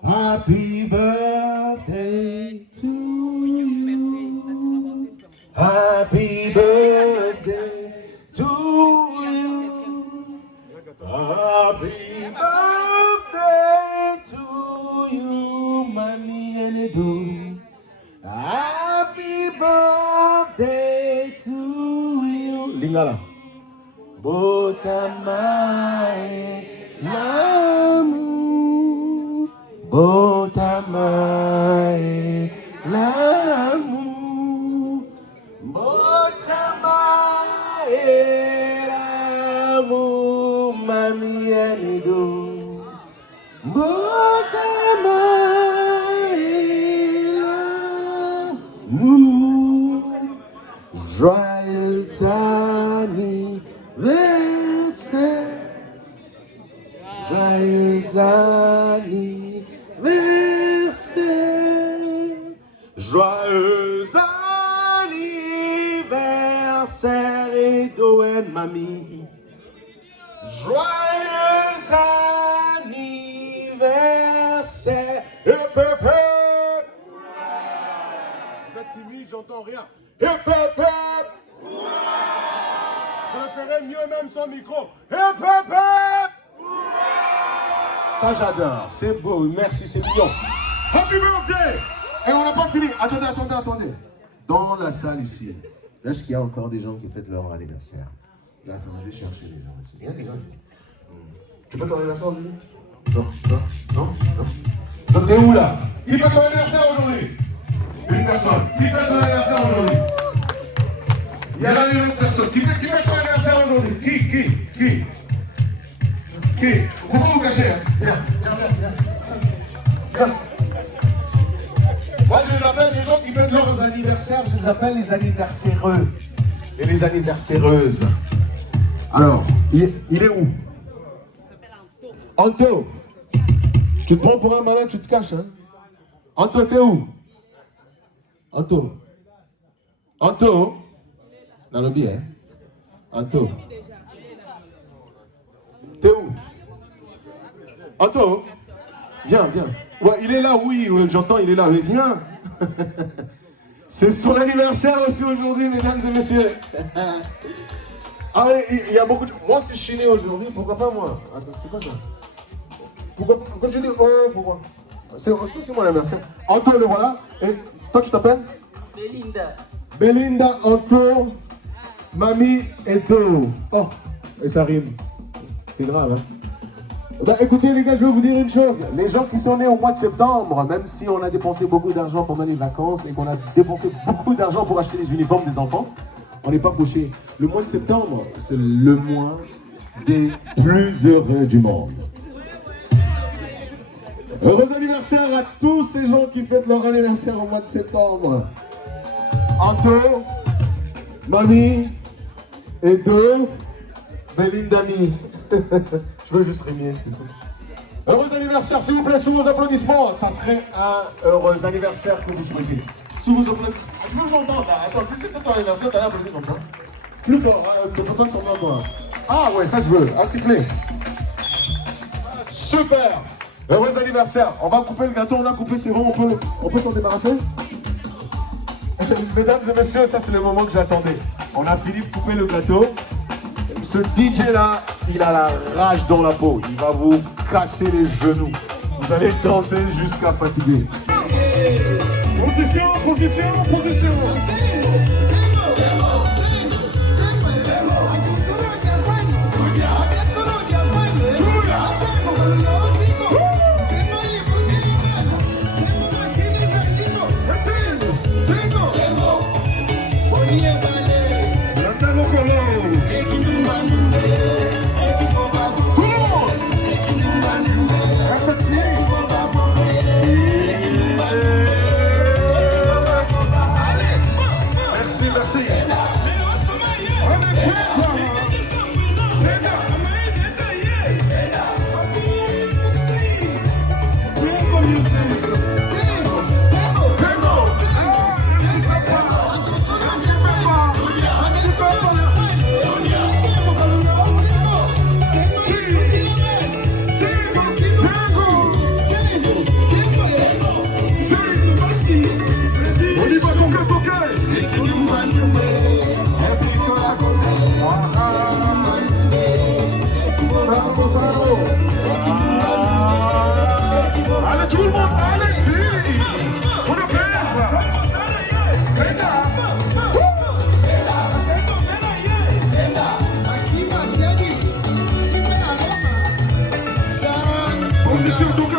Happy birthday to you. Happy birthday to you. Happy birthday to you, Mami and Edu. Happy birthday to you. Lingala. Botamae l'amour. Botamae l'amour. Botamae l'amour, Mami Anido. Botamae l'amour. Joyeux anniversaire. Joyeux anniversaire. Joyeux anniversaire, Edoen Mami. Joyeux anniversaire. Hip hip hip. Vous êtes timide, j'entends rien. Hip hip hip. Je le ferai mieux même sans micro. Hip hip hip. Ça j'adore, c'est beau, merci, c'est mignon. Happy birthday! Et on n'a pas fini. Attendez. Dans la salle ici, est-ce qu'il y a encore des gens qui fêtent leur anniversaire? Attends, je vais chercher les gens ici. Il y a des gens. Tu fêtes ton anniversaire aujourd'hui? Non. Donc t'es où là? Qui fête son anniversaire aujourd'hui? Une personne. Qui fête son anniversaire aujourd'hui? Il y a là une autre personne. Qui fête son anniversaire aujourd'hui? Qui? Pourquoi vous cachez? Viens. Moi je les appelle les gens qui fêtent leurs anniversaires, je les appelle les anniversaireux et les anniversaireuses. Alors, il est où? Anto. Tu te prends pour un malin, tu te caches, hein? Anto, t'es où? Anto. Dans le billet, hein? Anto. T'es où? Anto, viens. Ouais, il est là, oui, j'entends, il est là, mais viens. C'est son anniversaire aussi aujourd'hui, mesdames et messieurs. Ah, il y a beaucoup de... Moi, si je suis né aujourd'hui, pourquoi pas moi? Attends, c'est quoi ça? Pourquoi je dis pourquoi? C'est aussi mon anniversaire. Anto, le voilà. Et toi, tu t'appelles? Belinda, Anto, Mami et Do. Oh, et ça rime. C'est grave, hein? Bah écoutez les gars, je vais vous dire une chose. Les gens qui sont nés au mois de septembre, même si on a dépensé beaucoup d'argent pendant les vacances et qu'on a dépensé beaucoup d'argent pour acheter les uniformes des enfants, on n'est pas fauché. Le mois de septembre, c'est le mois des plus heureux du monde. Heureux anniversaire à tous ces gens qui fêtent leur anniversaire au mois de septembre. Anto, Mami et Do, Belindami. Je veux juste rimer, c'est tout. Heureux anniversaire, s'il vous plaît, sous vos applaudissements. Ça serait un heureux anniversaire que vous souhaitez. Sous vos applaudissements. Je peux vous entendre là. Attends, si c'était ton anniversaire, t'as l'air d'applaudir comme ça. Plus fort, ne peux pas semblant toi. Ah ouais, ça je veux. Ah, siffler. Super. Heureux anniversaire. On va couper le gâteau, on a coupé, c'est bon, on peut s'en débarrasser. Mesdames et messieurs, ça c'est le moment que j'attendais. On a fini de couper le gâteau. Ce DJ là, il a la rage dans la peau. Il va vous casser les genoux. Vous allez danser jusqu'à fatiguer. Position. Yeah. Position, toque.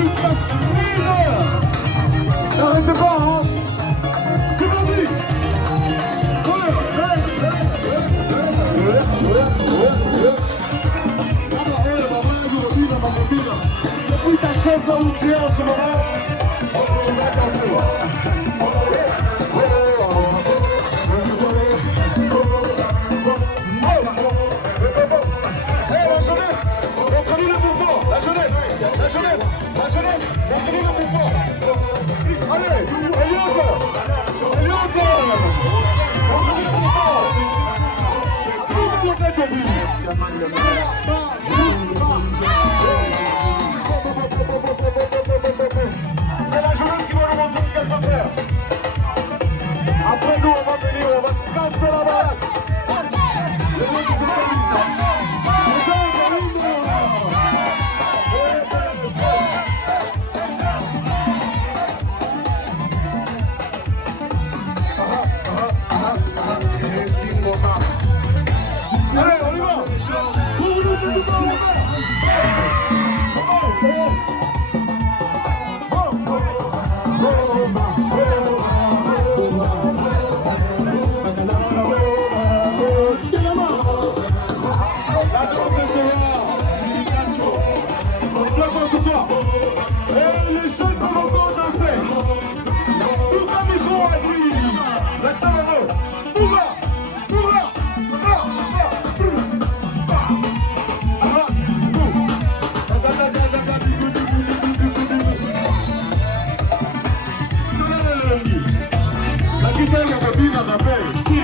Jusqu'à 6 heures. N'arrêtez pas, hein. C'est parti. danses là où tu es en ce moment, tu vas danser. La jeunesse, reprenez le mouvement. La jeunesse, reprenez le mouvement. Allez, Elliot. Reprenez le mouvement. C'est la jeunesse qui va nous montrer ce qu'elle peut faire. Après nous, on va venir, on va casser la balade. Les gens qui se font ça. Les gens qui allez, on y va. Ce soir, et les jeunes vont encore danser. Tout comme il faut à lui. L'accent est où va. Qui c'est la copine à rappel? Qui?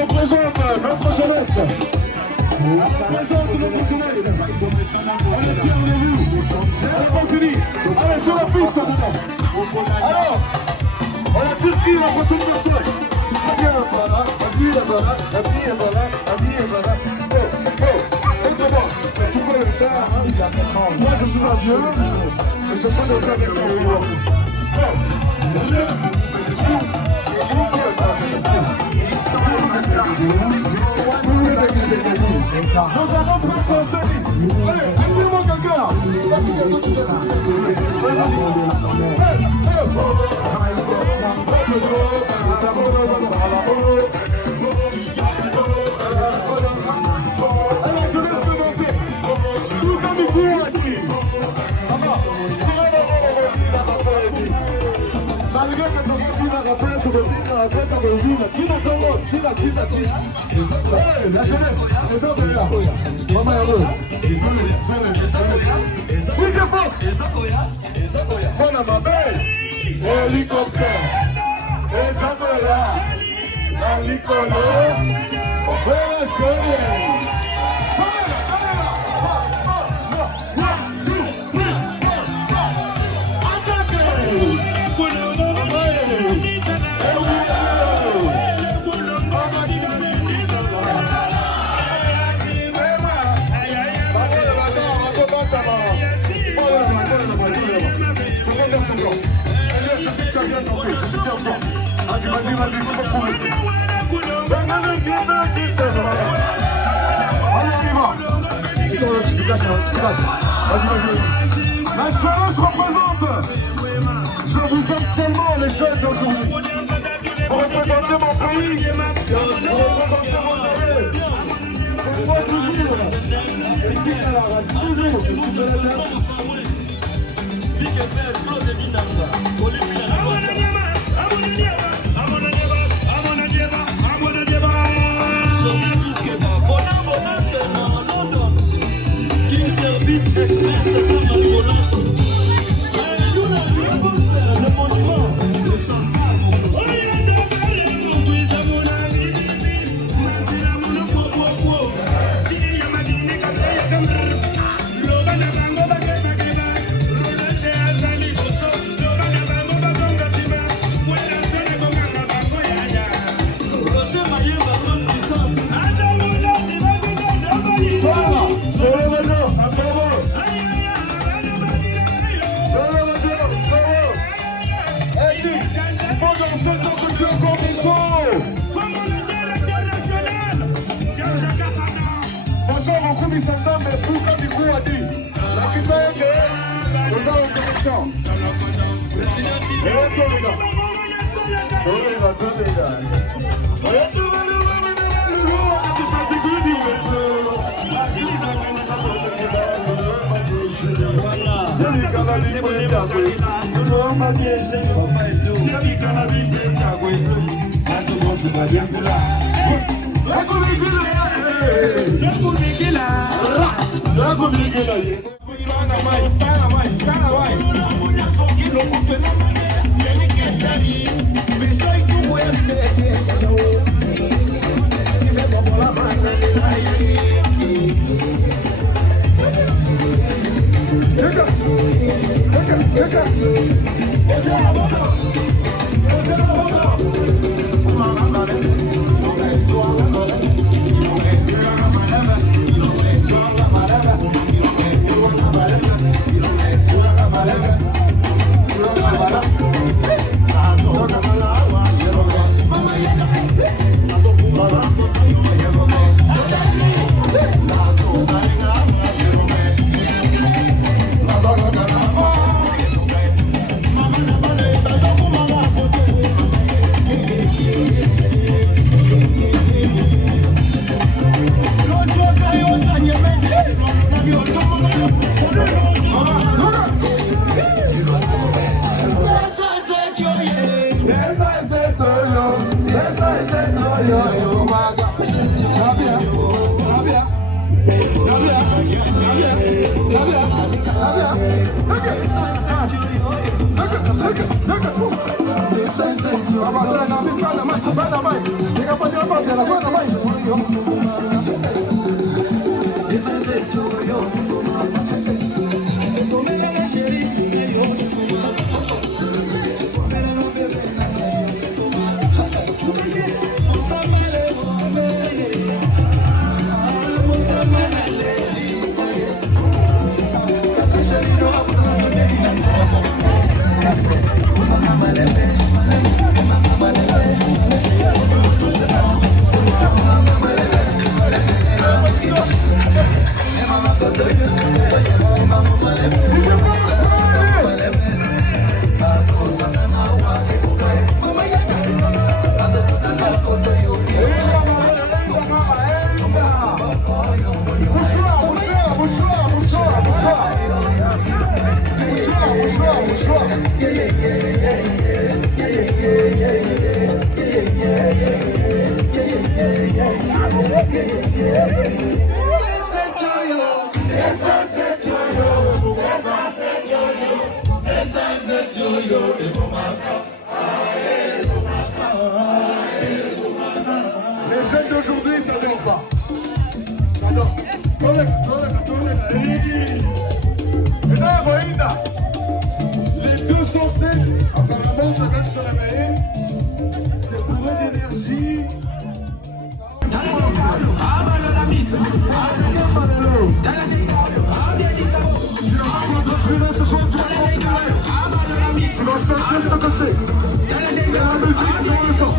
Représente notre jeunesse. Représente notre jeunesse. On est fiers de vous. On continue. Allez, sur la piste maintenant. Alors, on a Turquie, la prochaine personne. Tu peux le faire. Moi, je suis un vieux. Mais je peux déjà avec vous. Nous avons pas pensé. Allez, laissez-moi quelqu'un. Alors, je laisse commencer. Tout comme il faut, Adi. Malgré que ta famille va rappeler, tu devines après ta devine. Qui nous sommes, qui la jeunesse, les hommes là. Maman heureux. Big Fox. Bonne amabelle. Hélicoptère. Les Angola. L'hélicoptère. Opération. Je sais que tu as bien dansé, je suis fier de toi. Vas-y, tu peux prouver. Allez, on y va. Et toi, tu te caches, Vas-y. La jeunesse représente. Je vous aime tellement, les jeunes d'aujourd'hui. Vous représentez mon pays. Vous représentez vos amis. Et moi, toujours. Équipe à la radio, toujours. Tu peux la faire. Les jeunes d'aujourd'hui, ça dort pas. Ça dort. Les 207, apparemment, se mettent sur la main. C'est pour eux d'énergie. Ce soir, tu vas considérer. Tu vas sentir ce que c'est. La musique dans le sang.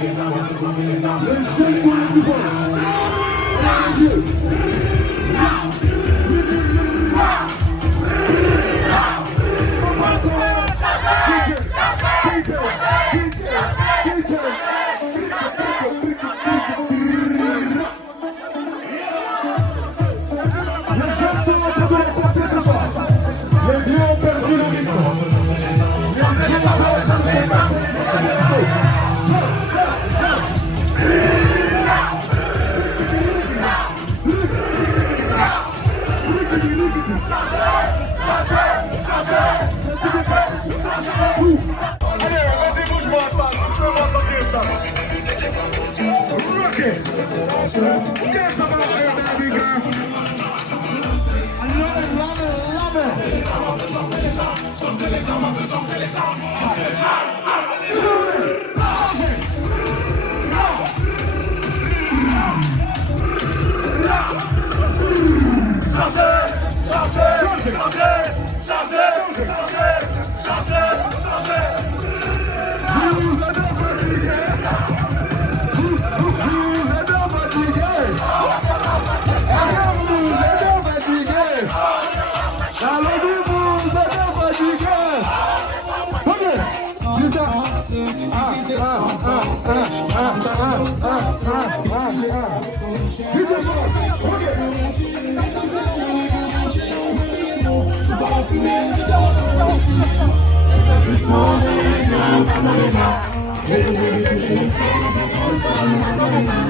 jeunes sont les plus forts. Dieu. Let's go.